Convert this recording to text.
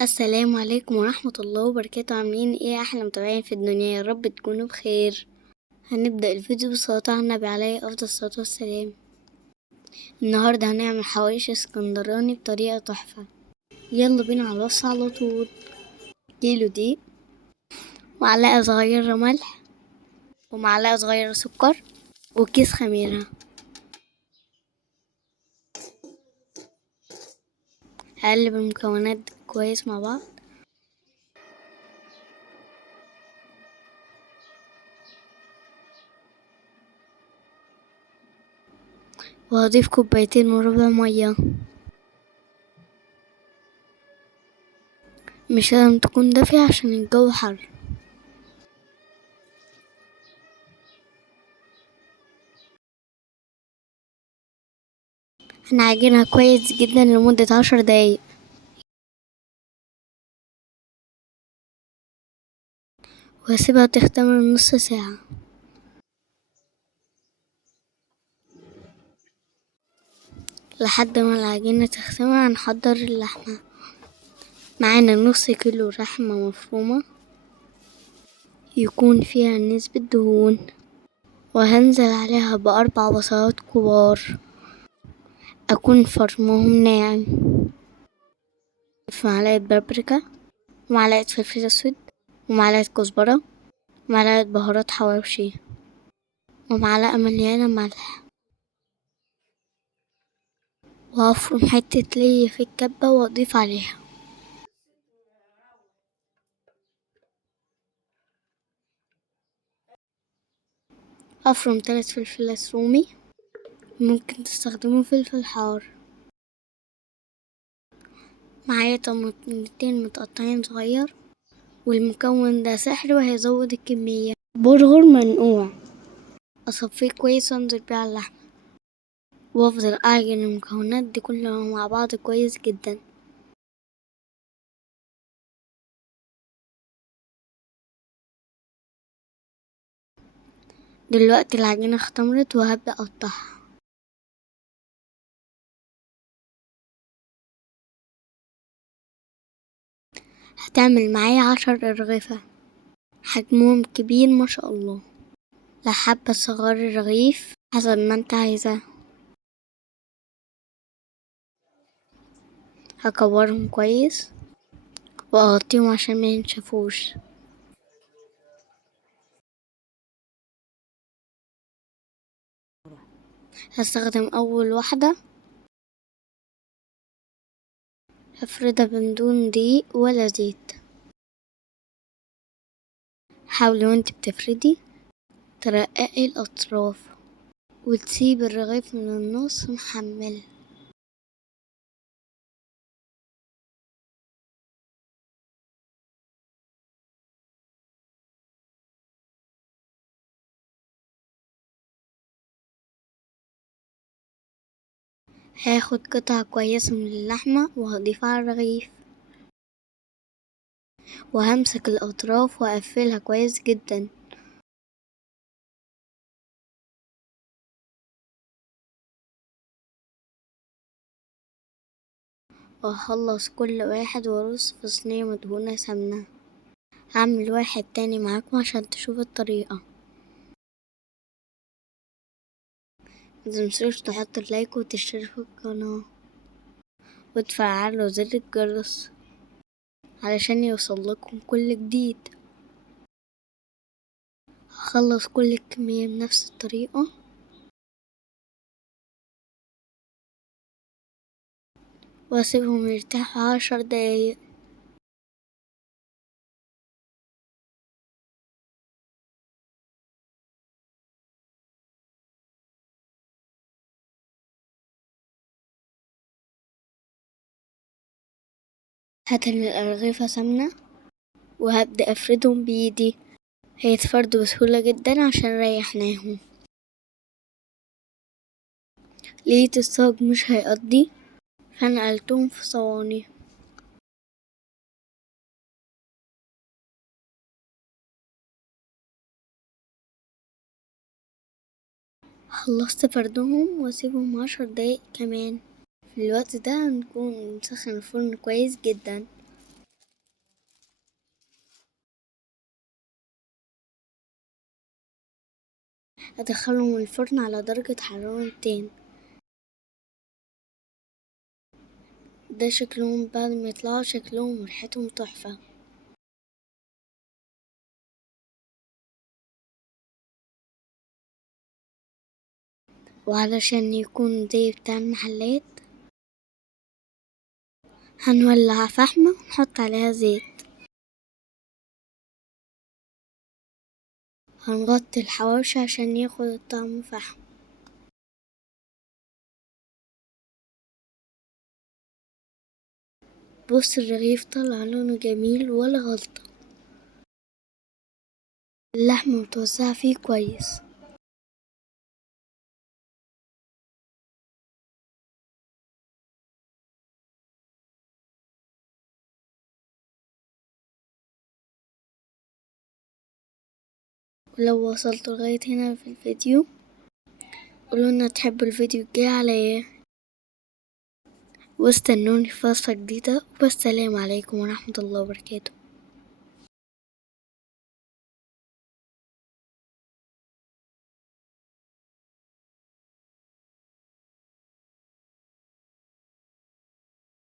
السلام عليكم ورحمة الله وبركاته. عاملين ايه احلى متابعين في الدنيا؟ يا رب تكونوا بخير. هنبدأ الفيديو بصلاة على النبي عليه افضل الصلاة والسلام. النهاردة هنعمل حواوشي اسكندراني بطريقة تحفة. يلا بينا على الوصفة على طول. كيلو دقيق، معلقة صغيرة ملح، ومعلقة صغيرة سكر، وكيس خميرة. هقلب المكونات كويس مع بعض، وهضيف كوبايتين وربع مية. مش لازم تكون دافية عشان الجو حر. هنعجنها كويس جدا لمدة 10 دقايق، وهسيبها تختمر نص ساعة. لحد ما العجينة تختمر هنحضر اللحمة. معانا نص كيلو لحمة مفرومة يكون فيها نسبة دهون، وهنزل عليها بأربع بصلات كبار أكون فرمهم ناعم، في معلقة بابريكا، ومعلقة فلفل أسود، ومعلقة كزبرة، ومعلقة بهارات حواوشي، ومعلقة مليانة ملح. وهفرم حتة ليا في الكبة وأضيف عليها. هفرم 3 فلفلات رومي، ممكن تستخدموا فلفل حار. معايا طماطمتين متقطعين صغير، والمكون ده سحر وهيزود الكمية. برغل منقوع أصفيه كويس وأنزل بيه على اللحمة، وأفضل أعجن المكونات دي كلها مع بعض كويس جدا. دلوقتي العجينة اختمرت وهبدأ أقطعها. هتعمل معايا 10 أرغفة، حجمهم كبير ما شاء الله. لو حابة صغار الرغيف حسب ما انت عايزاه. هكورهم كويس وأغطيهم عشان ما ينشفوش. هستخدم أول واحدة، هفردها من دون دقيق ولا زيت. حاولي وانت بتفردي ترققي الأطراف، وتسيب الرغيف من النص محمل. هاخد قطعة كويسة من اللحمة وهضيفها على الرغيف، وهمسك الأطراف وأقفلها كويس جدا. وهخلص كل واحد وارص في صينية مدهونة سمنة. هعمل واحد تاني معاكم عشان تشوفوا الطريقة. متنسوش تحطوا لايك وتشتركوا في القناة وتفعلوا زر الجرس علشان يوصلكم كل جديد. هخلص كل الكمية بنفس الطريقة، واسيبهم يرتاحوا 10 دقايق. هدهن الأرغفة سمنة وهبدأ أفردهم بإيدي. هيتفردوا بسهولة جدا عشان ريحناهم. لقيت الصاج مش هيقضي فنقلتهم في صواني. خلصت فردهم واسيبهم 10 دقايق كمان. في الوقت ده هنكون نسخن الفرن كويس جدا. ادخلهم الفرن على درجة حرارة 200. ده شكلهم بعد ما يطلعوا، شكلهم وريحتهم تحفة. وعلشان يكون زي بتاع المحلات هنولع فحمة ونحط عليها زيت. هنغطي الحواوشي عشان ياخد الطعم فحم. بص الرغيف طلع لونه جميل ولا غلطة. اللحمة متوزعة فيه كويس. ولو وصلت لغاية هنا في الفيديو قولولنا تحبوا الفيديو الجاي على ايه، واستنوني في وصفة جديدة، والسلام عليكم ورحمة الله وبركاته.